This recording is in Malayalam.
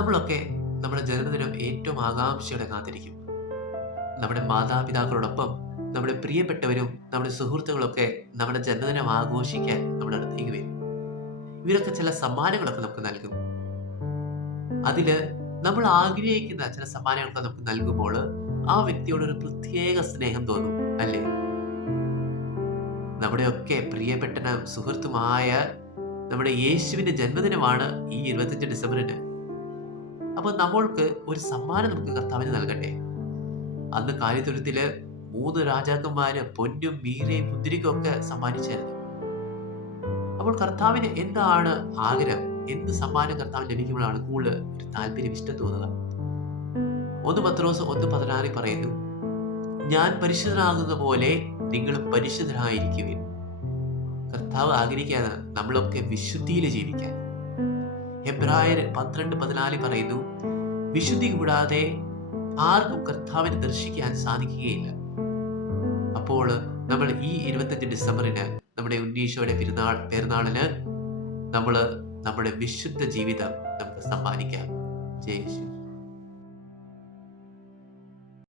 നമ്മളൊക്കെ നമ്മുടെ ജന്മദിനം ഏറ്റവും ആകാംക്ഷയോടെ കാത്തിരിക്കും. നമ്മുടെ മാതാപിതാക്കളോടൊപ്പം നമ്മുടെ പ്രിയപ്പെട്ടവരും നമ്മുടെ സുഹൃത്തുക്കളൊക്കെ നമ്മുടെ ജന്മദിനം ആഘോഷിക്കാൻ നമ്മുടെ അടുത്തേക്ക് വരും. ഇവരൊക്കെ ചില സമ്മാനങ്ങളൊക്കെ നമുക്ക് നൽകും. അതില് നമ്മൾ ആഗ്രഹിക്കുന്ന ചില സമ്മാനങ്ങളൊക്കെ നമുക്ക് നൽകുമ്പോൾ ആ വ്യക്തിയോട് ഒരു പ്രത്യേക സ്നേഹം തോന്നും, അല്ലേ? നമ്മുടെയൊക്കെ പ്രിയപ്പെട്ട സുഹൃത്തുമായ നമ്മുടെ യേശുവിന്റെ ജന്മദിനമാണ് ഈ 25 ഡിസംബറിന്. അപ്പൊ നമ്മൾക്ക് ഒരു സമ്മാനം നമുക്ക് കർത്താവിന് നൽകട്ടെ. അന്ന് കാര്യതുരത്തില് 3 രാജാക്കന്മാര് പൊന്നും വീരയും മുന്തിരിക്കും ഒക്കെ സമ്മാനിച്ചായിരുന്നു. അപ്പോൾ കർത്താവിന് എന്താണ് ആഗ്രഹം? എന്ത് സമ്മാനം കർത്താവിന് ലഭിക്കുമ്പോഴാണ് കൂടുതൽ ഒരു താല്പര്യം, ഇഷ്ടം തോന്നുക? 1 പത്രോസ് 1:16 പറയുന്നു, ഞാൻ പരിശുദ്ധനാകുന്ന പോലെ നിങ്ങൾ പരിശുദ്ധരായിരിക്കുവിൻ. കർത്താവ് ആഗ്രഹിക്കാണ് നമ്മളൊക്കെ വിശുദ്ധിയിൽ ജീവിക്കാൻ. ഹെബ്രായർ 12:14 പറയുന്നു, വിശുദ്ധി കൂടാതെ ആർക്കും കർത്താവിനെ ദർശിക്കാൻ സാധിക്കുകയില്ല. അപ്പോൾ നമ്മൾ ഈ 25 ഡിസംബറിന് നമ്മുടെ ഉണ്ണീശോയുടെ പെരുന്നാളിന് നമ്മൾ നമ്മുടെ വിശുദ്ധ ജീവിതം നമുക്ക് സമ്മാനിക്കാം. ജയ യേശു.